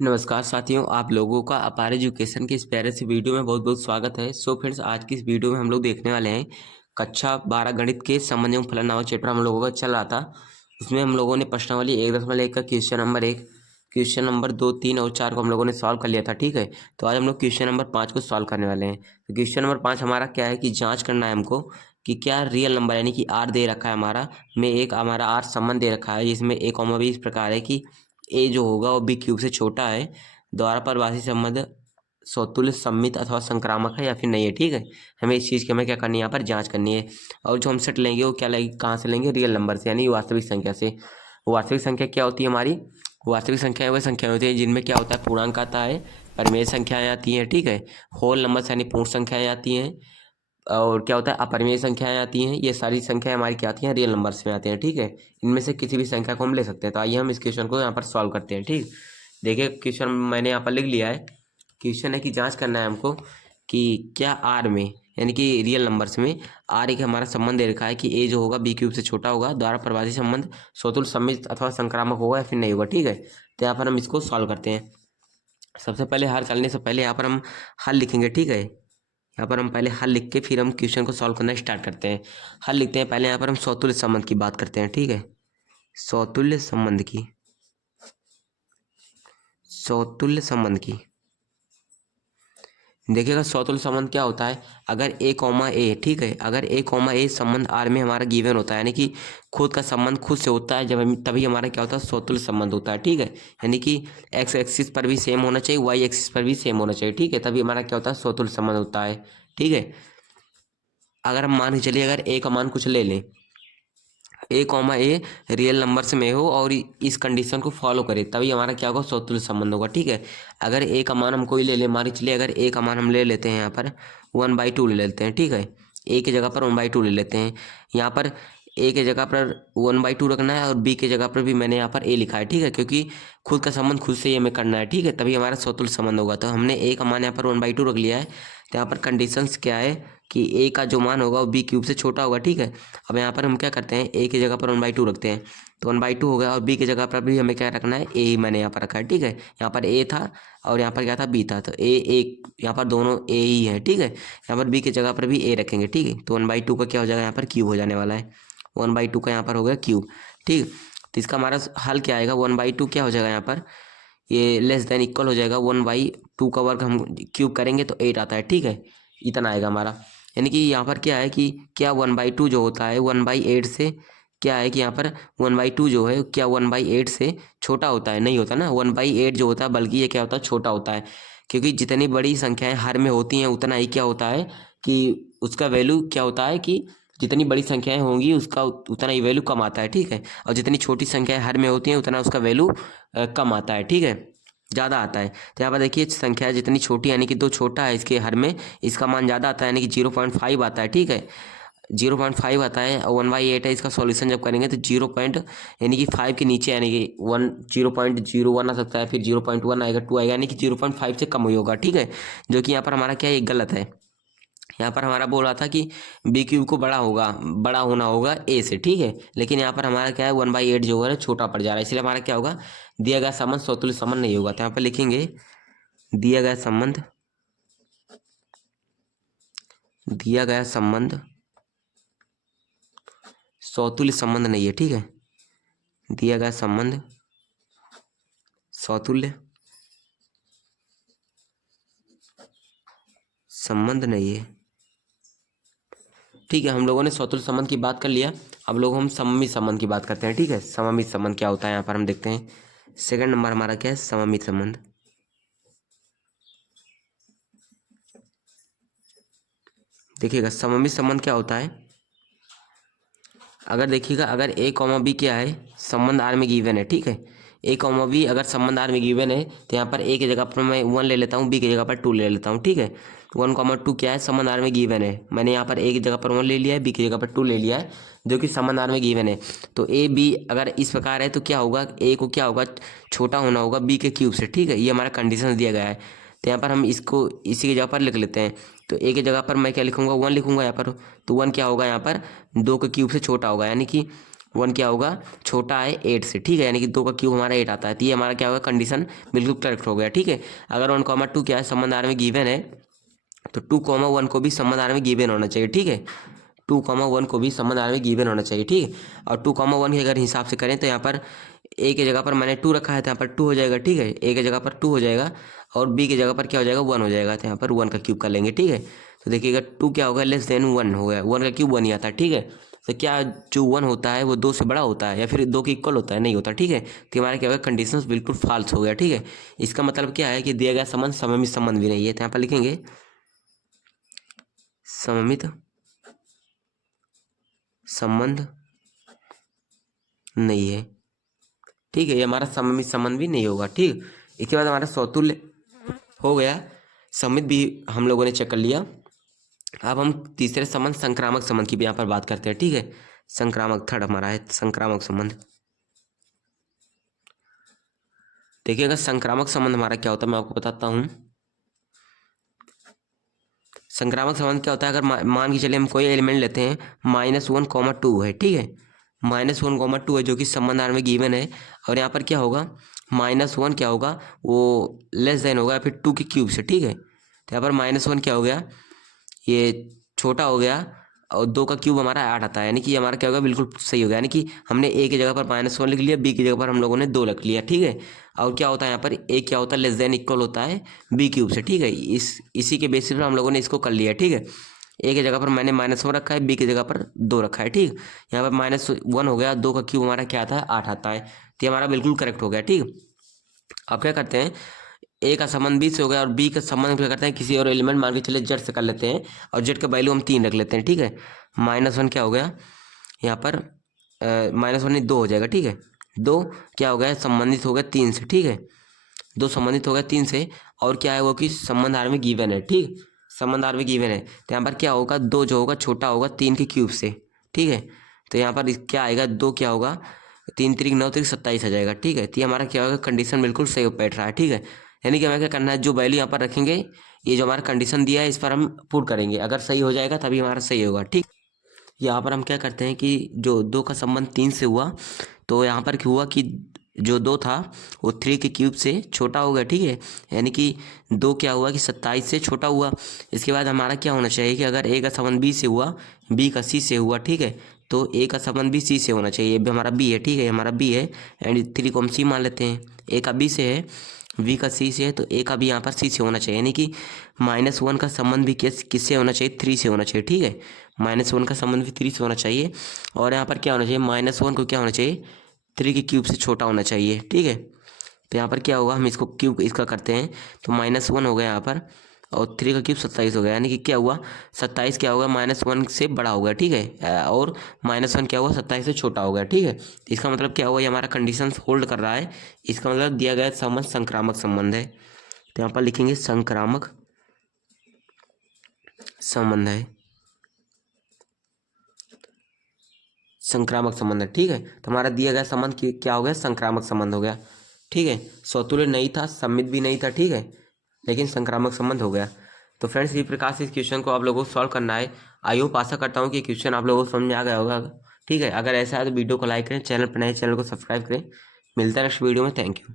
नमस्कार साथियों, आप लोगों का अपार एजुकेशन के इस प्यारे से वीडियो में बहुत बहुत स्वागत है। सो फ्रेंड्स, आज की इस वीडियो में हम लोग देखने वाले हैं कक्षा 12 गणित के संबंध एवं फलन नामक चैप्टर हम लोगों का चल रहा था। उसमें हम लोगों ने प्रश्नावली 1.1 का क्वेश्चन नंबर 1, क्वेश्चन नंबर 2, 3 और 4 को हम लोगों ने सॉल्व कर लिया था। ठीक है, तो आज हम लोग क्वेश्चन नंबर 5 को सॉल्व करने वाले हैं। तो क्वेश्चन नंबर 5 हमारा क्या है कि जाँच करना है हमको कि क्या रियल नंबर यानी कि आर दे रखा है हमारा में एक हमारा आर संबंध दे रखा है, जिसमें ए कॉमा बी इस प्रकार है कि ए जो होगा वो बी क्यूब से छोटा है, द्वारा परभाषी संबंध स्वतुल्य सम्मित अथवा संक्रामक है या फिर नहीं है। ठीक है, हमें इस चीज़ की हमें क्या करनी है, यहाँ पर जांच करनी है। और जो हम सेट लेंगे वो क्या लेंगे, कहाँ से लेंगे, रियल नंबर से यानी वास्तविक संख्या से। वास्तविक संख्या क्या होती है हमारी, वास्तविक संख्या वह संख्या होती है जिनमें क्या होता है, पूर्णांक आता है, परिमेय संख्याएं आती हैं। ठीक है, होल नंबर यानी पूर्ण संख्याएं आती हैं, और क्या होता है, अपरिमेय संख्याएं आती हैं। ये सारी संख्याएं हमारी क्या आती हैं, रियल नंबर्स में आती हैं। ठीक है, इनमें से किसी भी संख्या को हम ले सकते हैं। तो आइए हम इस क्वेश्चन को यहाँ पर सॉल्व करते हैं। ठीक, देखिए क्वेश्चन मैंने यहाँ पर लिख लिया है। क्वेश्चन है कि जांच करना है हमको कि क्या आर में यानी कि रियल नंबर्स में आर एक हमारा संबंध दे रखा है कि ए जो होगा बी क्यूब से छोटा होगा, द्वारा परिभाषित संबंध स्वतुल्य सम्मित अथवा संक्रामक होगा या फिर नहीं होगा। ठीक है, तो यहाँ पर हम इसको सॉल्व करते हैं। सबसे पहले हल करने से पहले यहाँ पर हम हल लिखेंगे। ठीक है, यहाँ पर हम पहले हल लिख के फिर हम क्वेश्चन को सॉल्व करना स्टार्ट करते हैं। हल लिखते हैं पहले, यहाँ पर हम स्वतुल्य संबंध की बात करते हैं। ठीक है, स्वतुल्य संबंध की, स्वतुल्य संबंध की देखिएगा। स्वतुल्य संबंध क्या होता है, अगर ए कॉमा ए, ठीक है, अगर ए कॉमा ए संबंध आर में हमारा गिवन होता है, यानी कि खुद का संबंध खुद से होता है, जब तभी हमारा क्या होता है, स्वतुल्य संबंध होता है। ठीक है, यानी कि एक्स एक्सिस पर भी सेम होना चाहिए, वाई एक्सिस पर भी सेम होना चाहिए। ठीक है, तभी हमारा क्या होता है, स्वतुल्य संबंध होता है। ठीक है, अगर हम मान के चलिए, अगर ए का मान कुछ ले लें, ए कॉमा ए रियल नंबर्स में हो और इस कंडीशन को फॉलो करे, तभी हमारा क्या होगा, स्वतुल्य संबंध होगा। ठीक है, अगर ए का मान हम कोई ले ले, मान के चलिए अगर ए का मान हम ले लेते हैं यहाँ पर 1/2 ले लेते हैं। ठीक है, ए की जगह पर 1/2 ले लेते हैं। यहाँ पर ए की जगह पर 1/2 रखना है और बी की जगह पर भी मैंने यहाँ पर ए लिखा है। ठीक है, क्योंकि खुद का संबंध खुद से ही हमें करना है। ठीक है, तभी हमारा स्वतुल्य संबंध होगा। तो हमने ए का मान यहाँ पर 1/2 रख लिया है। तो यहाँ पर कंडीशंस क्या है कि ए का जो मान होगा वो बी क्यूब से छोटा होगा। ठीक है, अब यहाँ पर हम क्या करते हैं, ए की जगह पर 1/2 रखते हैं, तो 1/2 हो गया, और बी की जगह पर भी हमें क्या रखना है, ए ही मैंने यहाँ पर रखा है। ठीक है, यहाँ पर ए था और यहाँ पर क्या था, बी था, तो ए एक यहाँ पर दोनों ए ही है। ठीक है, यहाँ पर बी की जगह पर भी ए रखेंगे। ठीक है, तो 1/2 का क्या हो जाएगा, यहाँ पर क्यूब हो जाने वाला है। 1/2 का यहाँ पर हो गया क्यूब। ठीक, तो इसका हमारा हल क्या आएगा, 1/2 क्या हो जाएगा, यहाँ पर ये लेस देन इक्वल हो जाएगा 1/2 का वर्ग हम क्यूब करेंगे तो 8 आता है। ठीक है, इतना आएगा हमारा। यानी कि यहाँ पर क्या है कि क्या 1/2 जो होता है 1/8 से, क्या है कि यहाँ पर 1/2 जो है क्या 1/8 से छोटा होता है, नहीं होता ना। 1/8 जो होता है बल्कि ये क्या होता है, छोटा होता है, क्योंकि जितनी बड़ी संख्याएं हर में होती हैं उतना ही क्या होता है कि उसका वैल्यू क्या होता है कि जितनी बड़ी संख्याएं होंगी उसका उतना ही वैल्यू कम आता है। ठीक है, और जितनी छोटी संख्याएं हर में होती हैं उतना उसका वैल्यू कम आता है। ठीक है, ज़्यादा आता है। तो यहाँ पर देखिए संख्या जितनी छोटी यानी कि 2 छोटा है इसके हर में, इसका मान ज़्यादा आता है यानी कि 0.5 आता है। ठीक है, 0.5 आता है और 1/8 है। इसका सॉल्यूशन जब करेंगे तो 0 पॉइंट यानी कि 5 के नीचे यानी कि 0.01 आ सकता है, फिर 0.1 आएगा, 2 आएगा, यानी कि 0.5 से कम ही होगा। ठीक है, जो कि यहाँ पर हमारा क्या है, गलत है। यहाँ पर हमारा बोल रहा था कि बी क्यूब को बड़ा होगा, बड़ा होना होगा ए से। ठीक है, लेकिन यहाँ पर हमारा क्या है 1/8 जो है छोटा पड़ जा रहा है, इसलिए हमारा क्या होगा, दिया गया संबंध स्वतुल्य संबंध नहीं होगा। तो यहाँ पर लिखेंगे दिया गया संबंध, दिया गया संबंध स्वतुल्य संबंध नहीं है। ठीक है, दिया गया संबंध स्वतुल्य संबंध नहीं है। ठीक है, हम लोगों ने स्वतुल्य संबंध की बात कर लिया। अब लोग हम सममित संबंध की बात करते हैं। ठीक है, सममित संबंध क्या होता है, यहाँ पर हम देखते हैं। सेकंड नंबर हमारा क्या है, सममित संबंध। देखिएगा सममित संबंध क्या होता है, अगर देखिएगा अगर ए कॉमा बी क्या है, संबंध आर में गिवन है। ठीक है, ए कॉमा बी अगर संबंध आर में गिवन है तो यहाँ पर ए की जगह पर मैं 1 ले लेता हूँ, बी की जगह पर 2 ले लेता हूँ। ठीक है, 1,2 क्या है, संबंध आर में गिवन है। मैंने यहाँ पर ए की जगह पर 1 ले लिया है, बी की जगह पर 2 ले लिया है, जो कि संबंध आर में गिवन है। तो ए बी अगर इस प्रकार है तो क्या होगा, ए को क्या होगा, छोटा होना होगा बी के क्यूब से। ठीक है, ये हमारा कंडीशन दिया गया है। तो यहाँ पर हम इसको इसी की जगह पर लिख लेते हैं। तो ए की जगह पर मैं क्या लिखूंगा, 1 लिखूंगा यहाँ पर। तो 1 क्या होगा, यहाँ पर 2 के क्यूब से छोटा होगा, यानी कि 1 क्या होगा, छोटा है 8 से, ठीक है, यानी कि 2 का क्यूब हमारा 8 आता है। तो ये हमारा क्या होगा, कंडीशन बिल्कुल करेक्ट हो गया, ठीक है। अगर 1,2 क्या है संबंध आर में गिवन है, तो 2,1 को भी संबंध आर में गिवन होना चाहिए, ठीक है। 2,1 को भी संबंध आर में गिवन होना चाहिए, ठीक है। और 2,1 के अगर हिसाब से करें तो यहाँ पर ए की जगह पर मैंने 2 रखा है, तो यहाँ पर 2 हो जाएगा, ठीक है। ए की जगह पर 2 हो जाएगा और बी की जगह पर क्या हो जाएगा, 1 हो जाएगा, तो यहाँ पर 1 का क्यूब कर लेंगे, ठीक है। तो देखिएगा 2 क्या होगा, लेस देन 1 हो गया, 1 का क्यूब 1 ही आता है, ठीक है। तो क्या जो 1 होता है वो 2 से बड़ा होता है या फिर 2 के इक्वल होता है, नहीं होता, ठीक है। तो हमारा क्या होगा, कंडीशन बिल्कुल फाल्स हो गया, ठीक है। इसका मतलब क्या है कि दिया गया संबंध सममित संबंध भी नहीं है, तो यहाँ पर लिखेंगे सममित संबंध नहीं है, ठीक है। ये हमारा सममित संबंध भी नहीं होगा, ठीक। इसके बाद हमारा समतुल्य हो गया, सममित भी हम लोगों ने चेक कर लिया। अब हम तीसरे संबंध संक्रामक संबंध की भी यहाँ पर बात करते हैं, ठीक है। संक्रामक थर्ड हमारा है संक्रामक संबंध। देखिएगा संक्रामक संबंध हमारा क्या होता है, मैं आपको बताता हूँ। संक्रामक संबंध क्या होता है, अगर मान के चलिए हम कोई एलिमेंट लेते हैं, -1, 2 है, ठीक है। -1, 2 है जो कि संबंध आर में गिवन है, और यहाँ पर क्या होगा, -1 क्या होगा, वो लेस देन होगा फिर 2 के क्यूब से, ठीक है। तो यहाँ पर -1 क्या हो गया, ये छोटा हो गया और 2 का क्यूब हमारा 8 आता है, यानी कि हमारा क्या होगा, बिल्कुल सही हो गया। यानी कि हमने ए की जगह पर -1 लिख लिया, बी की जगह पर हम लोगों ने 2 लिख लिया, ठीक है। और क्या होता है यहाँ पर, ए क्या होता है, लेस देन इक्वल होता है बी क्यूब से, ठीक है। इसी के बेसिस पर हम लोगों ने इसको कर लिया, ठीक है। ए की जगह पर मैंने -1 रखा है, बी की जगह पर 2 रखा है, ठीक। यहाँ पर -1 हो गया, 2 का क्यूब हमारा क्या आता है, 8 आता है। तो ये हमारा बिल्कुल करेक्ट हो गया, ठीक। अब क्या करते हैं, ए का संबंध बी से हो गया और बी का संबंध क्या करते हैं, किसी और एलिमेंट मान के चले जेड से कर लेते हैं, और जेड का वैल्यू हम 3 रख लेते हैं, ठीक है। -1 क्या हो गया यहाँ पर, -1 नहीं 2 हो जाएगा, ठीक है। 2 क्या हो गया, संबंधित हो गया 3 से, ठीक है। 2 संबंधित हो गया 3 से, और क्या है वो कि संबंध आर में गिवन है, ठीक। संबंध आर में गिवन है, तो यहाँ पर क्या होगा, 2 जो होगा छोटा होगा 3 के क्यूब से, ठीक है। तो यहाँ पर क्या आएगा, 2 क्या होगा, 3 3 9 3 27 आ जाएगा, ठीक है। तो ये हमारा क्या होगा, कंडीशन बिल्कुल सही बैठ रहा है, ठीक है। यानी कि हमें क्या करना है, जो वैल्यू यहाँ पर रखेंगे, ये जो हमारा कंडीशन दिया है इस पर हम पुट करेंगे, अगर सही हो जाएगा तभी हमारा सही होगा, ठीक। यहाँ पर हम क्या करते हैं कि जो 2 का संबंध 3 से हुआ, तो यहाँ पर क्या हुआ कि जो 2 था वो 3 के क्यूब से छोटा हो गया, ठीक है। यानी कि 2 क्या हुआ कि 27 से छोटा हुआ। इसके बाद हमारा क्या होना चाहिए कि अगर ए का संबंध बी से हुआ, बी का सी से हुआ, ठीक है, तो ए का संबंध भी सी से होना चाहिए। ये भी हमारा बी है, ठीक है, हमारा बी है, एंड 3 को हम सी मान लेते हैं। ए का बी से है, वी का सी से है, तो ए का भी यहाँ पर सी से होना चाहिए। यानी कि -1 का संबंध भी किससे होना चाहिए, 3 से होना चाहिए, ठीक है। -1 का संबंध भी 3 से होना चाहिए, और यहाँ पर क्या होना चाहिए, -1 को क्या होना चाहिए, 3 के क्यूब से छोटा होना चाहिए, ठीक है। तो यहाँ पर क्या होगा, हम इसको क्यूब इसका करते हैं, तो -1 हो गया यहाँ पर, और 3 का क्यूब 27 हो गया। यानी कि क्या हुआ, 27 क्या होगा, -1 से बड़ा हो गया, ठीक है, और -1 क्या हुआ, 27 से छोटा हो गया, ठीक है। इसका मतलब क्या हुआ, ये हमारा कंडीशन होल्ड कर रहा है। इसका मतलब दिया गया संबंध संक्रामक संबंध है, तो यहाँ पर लिखेंगे संक्रामक संबंध है, संक्रामक संबंध है, ठीक है। तो हमारा दिया गया संबंध क्या हो गया, संक्रामक संबंध हो गया, ठीक है। स्वतुल्य नहीं था, सममित भी नहीं था, ठीक है, लेकिन संक्रामक संबंध हो गया। तो फ्रेंड्स इस प्रकार से इस क्वेश्चन को आप लोगों को सॉल्व करना है। आई होप आशा करता हूँ कि क्वेश्चन आप लोगों को समझ में आ गया होगा, ठीक है। अगर ऐसा है तो वीडियो को लाइक करें, चैनल पर नए चैनल को सब्सक्राइब करें। मिलता है नेक्स्ट वीडियो में, थैंक यू।